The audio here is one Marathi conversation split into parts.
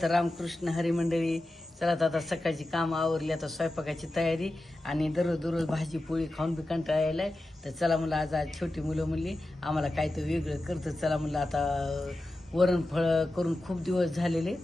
तर रामकृष्ण हरी मंडळी, चला आता सकाळची कामं आवरली, आता स्वयंपाकाची तयारी आणि दररोज भाजी पोळी खाऊन बी कंटाळा यायलाय. तर चला म्हणलं आज छोटी मुलं म्हणली आम्हाला काय तर वेगळं करतं. चला म्हणलं आता वरणफळं करून खूप दिवस झालेले,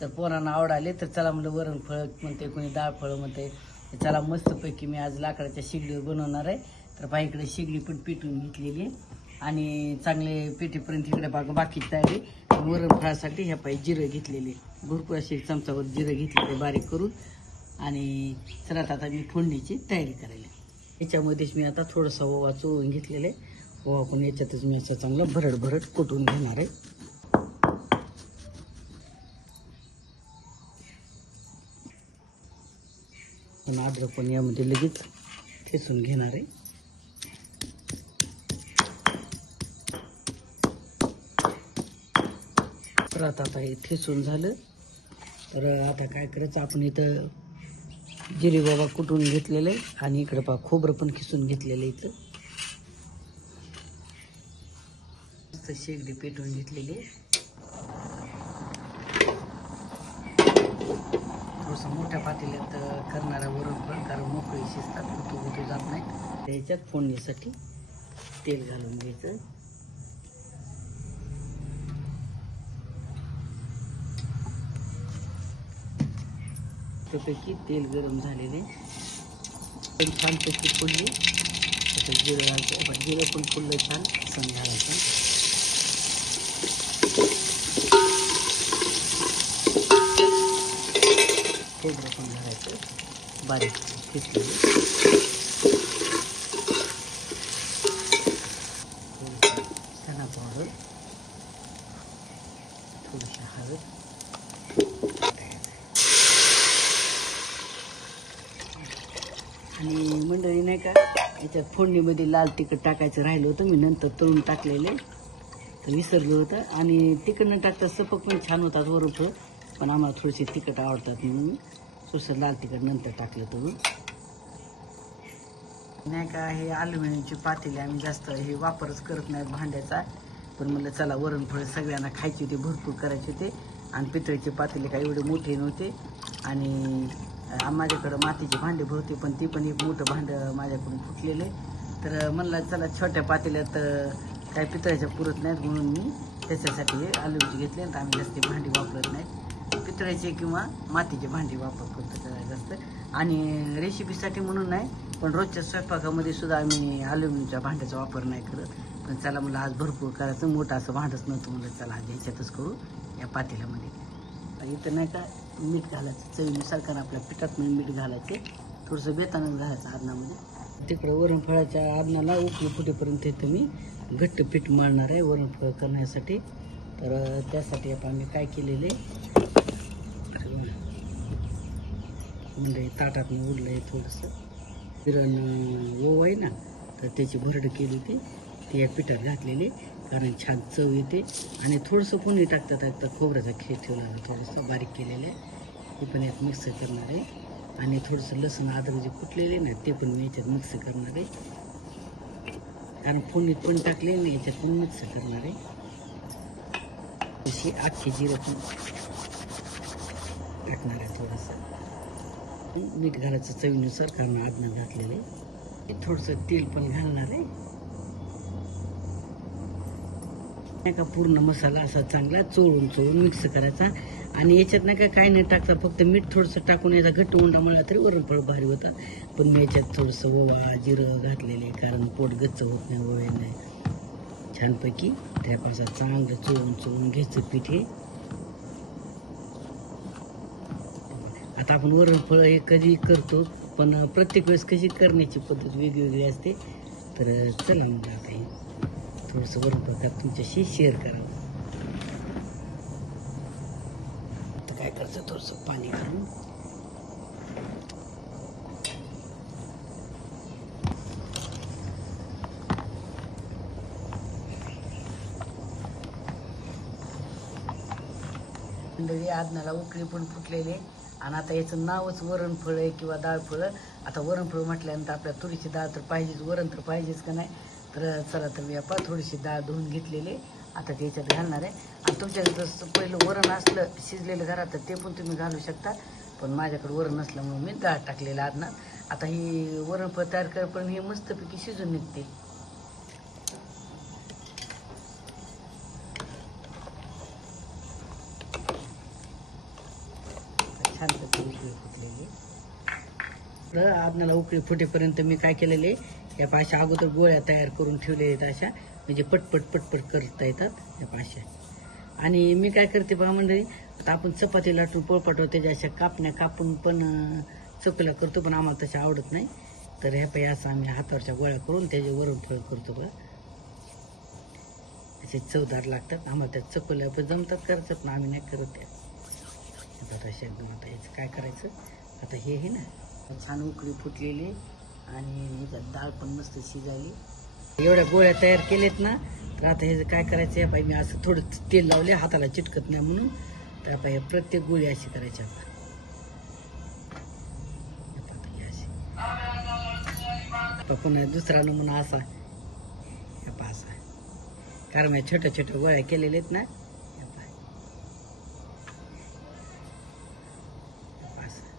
तर पोरांना आवडाले. तर चला म्हणलं वरणफळं म्हणते, कोणी डाळ फळं म्हणते. चला मस्तपैकी मी आज लाकडाच्या शेगडीवर बनवणार आहे. तर पहा इकडे शेगडी पण पेटून घेतलेली आणि चांगले पेटीपर्यंत इकडे बाकीची तयारी. वरणफळासाठी ह्या पाहिजे जिरं घेतलेले, भरपूर असे चमचावर जिरं घेतलेले बारीक करून. आणि चला आता मी फोडणीची तयारी करायला. याच्यामध्येच मी आता थोडंसं ओवा चोळून घेतलेले. ओवा पण याच्यातच मी असं चांगलं भरड भरड कुटून घेणार आहे. आणि अद्रक पण यामध्ये लगेच ठेचून घेणार आहे. तर आता हे ठेचून झालं. तर आता काय करायचं, आपण इथं जिरे बाबा कुटून घेतलेले आणि इकडं पहा खोबरं पण खिसून घेतलेलं. इथं मस्त शेगडी पेटवून घेतलेली. थोडंसं मोठ्या पातेल्यात करणारा वरणफळ, कारण मोकळी शिजतात, कुठं जात नाही. त्याच्यात फोडणीसाठी तेल घालून घ्यायचं. त्यापैकी तेल गरम झालेले पण छानपैकी फुलली. आता जिरं घालतो, जिरं पण फुललं छान असं घालायचं. खोबरं पण घालायचं बारीक किसलेलं. धना पावडर, थोडीशी हळद. आणि मंडळी नाही का, याच्यात फोडणीमध्ये लाल तिखट टाकायचं राहिलं होतं, मी नंतर तळून टाकलेले, तर विसरलं होतं. आणि तिखट न टाकता सपक पण छान होतात वरणफळ, पण आम्हाला थोडेसे तिखट आवडतात म्हणून मी थोडंसं लाल तिखट नंतर टाकलं होतं. नाही का, हे अल्युमिनियमची पातेले आम्ही जास्त हे वापरच करत नाहीत भांड्याचा. पण म्हणलं चला वरणफळ सगळ्यांना खायचे होते, भरपूर करायचे होते. आणि पितळेचे पातेले काही एवढे मोठे नव्हते. आणि माझ्याकडं मातीचे भांडे भरते, पण ते पण एक मोठं भांडं माझ्याकडून फुटलेले. तर म्हणलं चला छोट्या पातेल्यात काय पितळ्याच्या पुरत नाहीत, म्हणून मी त्याच्यासाठी हे अल्युमिनियमचे घेतले. तर आम्ही जास्त भांडी वापरत नाहीत, पितळ्याचे किंवा मातीचे भांडी वापर करतो त्याला जास्त. आणि रेसिपीसाठी म्हणून नाही, पण रोजच्या स्वयंपाकामध्ये सुद्धा आम्ही अल्युमिनियमच्या भांड्याचा वापर नाही करत. पण चला म्हणलं आज भरपूर करायचं, मोठं असं भांडंच नव्हतं, म्हणलं चला आज ह्याच्यातच करू या पातेल्यामध्ये. इथं नाही का मीठ घालायचं चवीनुसार, कारण आपल्या पिठात मीठ घालायचे, थोडंसं बेतानच घालायचं आदनामध्ये. तिकडं वरणफळाच्या आदनाला उकळी फुटेपर्यंत इथं मी घट्ट पीठ मळणार आहे वरणफळ करण्यासाठी. तर त्यासाठी आता आम्ही काय केलेलं आहे, म्हणजे ताटात उरलं आहे थोडंसं किरण ओव आहे ना, तर त्याची भरड केली होती, ती या पिठात घातलेली, कारण छान चव येते. आणि थोडंसं कोणी टाकतात खोबऱ्याचा खेळ ठेवला आहे थोडंसं बारीक केलेलं आहे, ते पण यात मिक्स करणार आहे. आणि थोडंसं लसूण अद्रक जे कुटलेले ना, ते पण मी याच्यात मिक्स करणार आहे. कारण फोडणीत पण टाकले ना, याच्यात पण मिक्स करणार आहे. तशी आखी जिरं पण टाकणार आहे, थोडंसं मीठ घालायचं चवीनुसार, कारण आदनं घातलेलं आहे. थोडंसं तेल पण घालणार आहे. नाही का पूर्ण मसाला असा चांगला चोळून मिक्स करायचा. आणि याच्यात नाही का काय नाही टाकता, फक्त मीठ थोडंसं टाकून याचा घट्ट उंडा मळला तरी वरणफळ भारी होतं. पण मी याच्यात थोडंसं ओवा जिरं घातलेले, कारण पोट गच्च होत नाही ओव्या नाही. छानपैकी त्यापासून चांगलं चोळून घ्यायचं पीठ हे. आता आपण वरणफळ हे कधी करतो, पण प्रत्येक वेळेस कशी करण्याची पद्धत वेगवेगळी असते. तर चला म्हणजे आता हे थोडंसं वरणफळ तुमच्याशी शेअर करावं. आता काय करायचं, थोडंसं पाणी घालून मंडळी आदनाला उकळी पण फुटलेले. आणि आता याचं नावच वरणफळ आहे किंवा डाळफळं. आता वरणफळ म्हटल्यानंतर आपल्या तुरीची डाळ तर पाहिजेच, वरण तर पाहिजेच का नाही. तर चला तर मी थोडीशी डाळ धुवून घेतलेली आता ते याच्यात घालणार आहे. आणि तुमच्याकडे जसं पहिलं वरण असलं शिजलेलं घरात तर ते पण तुम्ही घालू शकता, पण माझ्याकडे वरण नसल्यामुळे मी डाळ टाकलेलं आदनात. आता ही वरणफळ तयार करेपर्यंत हे मस्तपैकी शिजून निघते. छान उकळी फुटलेली. तर आदनाला उकळी फुटेपर्यंत मी काय केलेले, या पाशा अगोदर गोळ्या तयार करून ठेवलेल्या आहेत अशा, म्हणजे पटपट पटपट करता येतात या पाशा. आणि मी काय करते बघा मंडळी, आता आपण चपाती लाटून पोळपाटवर त्याच्या अशा कापण्या कापून पण चकल्या करतो, पण आम्हाला तशा आवडत नाही. तर ह्या पाय असं आम्ही हातावरच्या गोळ्या करून त्याचे वरणफळ करतो बघा. असे चवदार लागतात. आम्हाला त्या चकल्या पण जमतात करतात ना, आम्ही नाही करत त्या. आता तशा एकदम. आता याचं काय करायचं, आता हे आहे ना छान उकळी फुटलेली आणि ह्याच्यात डाळ पण मस्त शिजायली. एवढ्या गोळ्या तयार केलेत ना, तर आता हे काय करायचं आहे बाई, मी असं थोडं तेल लावले हाताला चिटकत नाही म्हणून. तर आता हे प्रत्येक गोळी अशी करायची. आता पुन्हा दुसरा नमुना असा असा, कारण मी छोट्या छोट्या गोळ्या केलेल्या आहेत ना.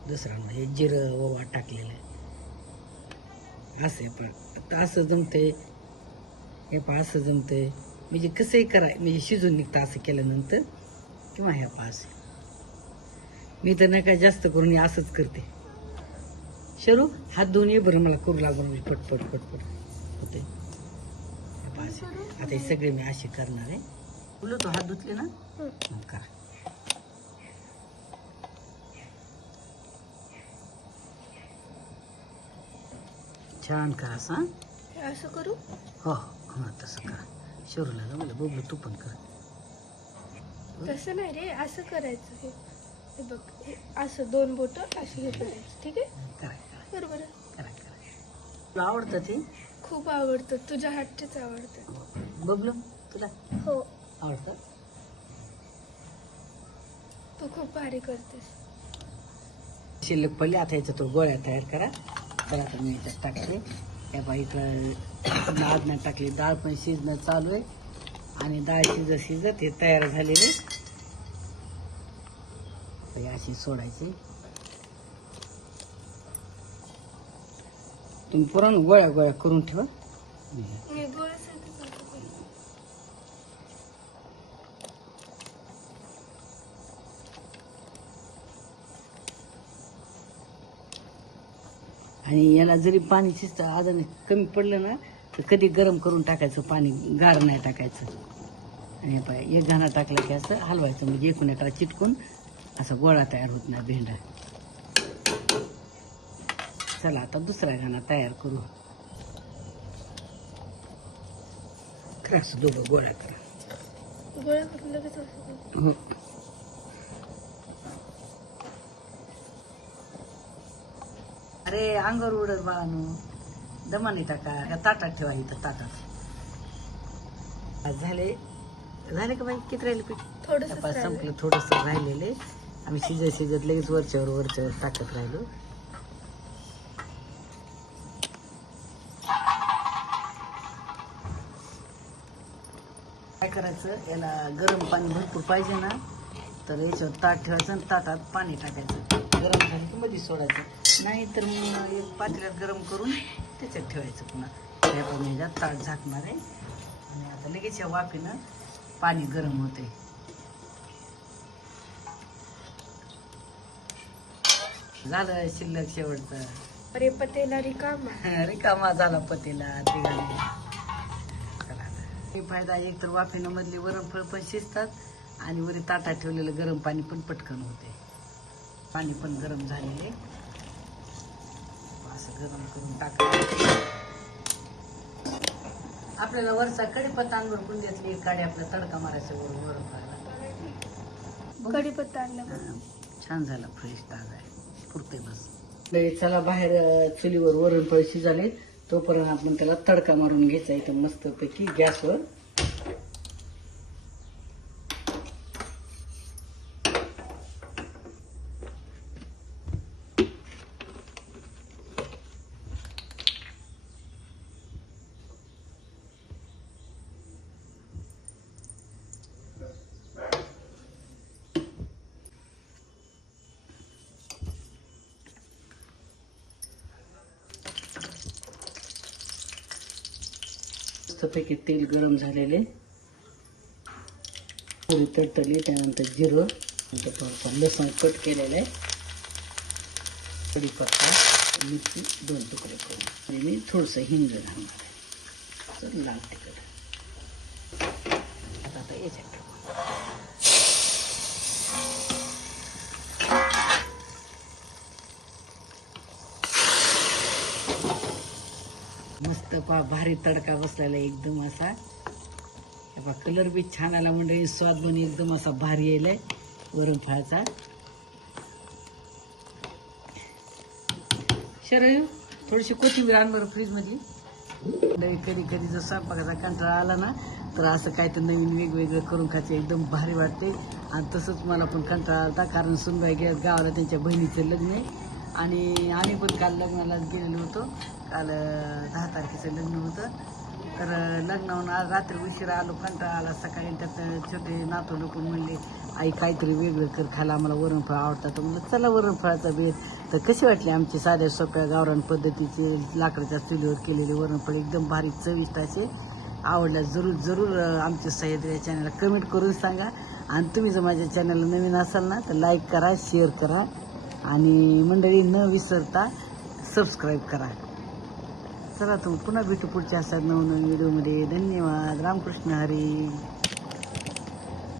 दुसरा हे जिरं ओवा टाकलेलं आहे असं. पण असं जमतंय हे असं जमतंय, म्हणजे कसंही कराय म्हणजे शिजून निघतं असं केल्यानंतर. किंवा हे असं मी तर नाही काय जास्त करून असंच करते. शरू हात धुवून ये बरं, मला करू लागून म्हणजे पटपट पटपट होते. आता हे सगळे मी असे करणार आहे. बोलू तो हात धुतले ना, करा. छान करा असं करू. हो हो तसं करा. शरूला जमलं, बबलू तू पण कर. तसं नाही रे, असं करायचं. हे बघ, हे असं दोन बोट अशी हे करायचं. ठीक आहे, करा बरोबर. करा करा. तुला आवडतं ते? खूप आवडतं. तुझ्या हातचेच आवडतं. बबलू तुला हो आवडतं? तू खूप भारी करतेस. शिल्लक पडली. आता याच्यात तो गोळ्या तयार करा. तर आता मी याच्यात टाकते. या बाईकडं आदनात टाकली. डाळ पण शिजणं चालू आहे आणि डाळ शिजत हे तयार झालेले अशी सोडायची. तुम्ही पुरण गोळ्या गोळ्या करून ठेवा. आणि याला जरी पाणी शिजतं आदाने कमी पडलं ना, तर कधी गरम करून टाकायचं पाणी, गार नाही टाकायचं. आणि एक घाणा टाकला की असं हलवायचं, म्हणजे एकूण एकाला चिटकून असा गोळा तयार होत नाही, भेंडा. चला आता दुसरा घाणा तयार करू. करा असं दोघं गोळ्या करा. गोळ्या करून लगेच असं. अरे अंगावर उडत बाळानो, दमाने टाका. या ताटात ठेवा, इथं ताटात. झाले झाले का बाई? किती राहिले पीठ? थोडंसं संपलं, थोडंसं राहिलेले. आम्ही शिजत शिजत लगेच वरच्यावर टाकत राहिलो. काय करायचं, याला गरम पाणी भरपूर पाहिजे ना, तर याच्यावर ताट ठेवायचं आणि ताटात पाणी टाकायचं. गरम झालं की मध्ये सोडायचं. नाही तर मग एक पातेल्यात गरम करून त्याच्यात ठेवायचं. पुन्हा त्या ह्याच्यात ताट झाकणार आहे. आणि आता लगेच या वाफेनं पाणी गरम होते. झालं शिल्लक शेवटचं. अरे पतेला रिकामा. रिकामा झाला पतेला. हे फायदा, एक तर वाफेनं मधले वरणफळ पण शिजतात आणि वरी ताटात ठेवलेलं गरम पाणी पण पटकन होते. पाणी पण गरम झालेले असं गरम करून टाकायचं. आपल्याला वरचा कढीपत्ता आणून कुंड्यातली एक काडी आपला तडका मारायचा वरणफळाला. कढीपत्ता आणला छान झाला, फ्रेश ताजा आहे, पुरते बस. चला बाहेर चुलीवर वरणफळ शिजाले, तोपर्यंत आपण त्याला तडका मारून घ्यायचा इथं मस्तपैकी गॅसवर. मस्तपैकी तेल गरम झालेले, थोडी तडतडली, त्यानंतर जिरं, नंतर थोडंसं लसूण कट केलेलं आहे, कढीपत्ता, मिरची 2 तुकडे करून, आणि मी थोडंसं हिंग घालणार आहे, तर लाल तिखट. आता याच्यात टाकू. मस्त भारी तडका बसलेला एकदम असा. कलर बी छान आला, म्हणजे स्वाद पण एकदम असा भारी यायलाय वरण फळाचा. शरयू थोडीशी कोथिंबीर आण बरं फ्रीजमधली. कधी कधी जर स्वयंपाकाचा कंटाळा आला ना, तर असं काय तर नवीन वेगवेगळं करून खायचं एकदम भारी वाटते. आणि तसंच मला पण कंटाळा आला, कारण सुनबाई गेल्या गावाला, त्यांच्या बहिणीचं लग्न आहे. आणि आम्ही पण काल लग्नाला गेलेलो होतो. काल 10 तारखेचं लग्न होतं. तर लग्नाहून आज रात्री उशिरा आलो, कंटाळा आला. सकाळी त्यात छोटे नातू लोक म्हणले, आई काहीतरी वेगळं कर खायला, आम्हाला वरणफळ आवडतात. तर म्हणलं चला वरणफळाचा बेत. तर कशी वाटली आमची साध्या सोप्या गावरान पद्धतीचे लाकडाच्या चुलीवर केलेले वरणफळ, एकदम भारी चविष्ट असे. आवडल्यास जरूर जरूर आमच्या सह्याद्री या चॅनलला कमेंट करून सांगा. आणि तुम्ही जर माझ्या चॅनलला नवीन असाल ना, तर लाईक करा, शेअर करा, आणि मंडळी न विसरता सबस्क्राईब करा. चला, तुम्ही पुन्हा भेटू पुढच्या असा नवनवीन व्हिडिओमध्ये. धन्यवाद. रामकृष्ण हरी.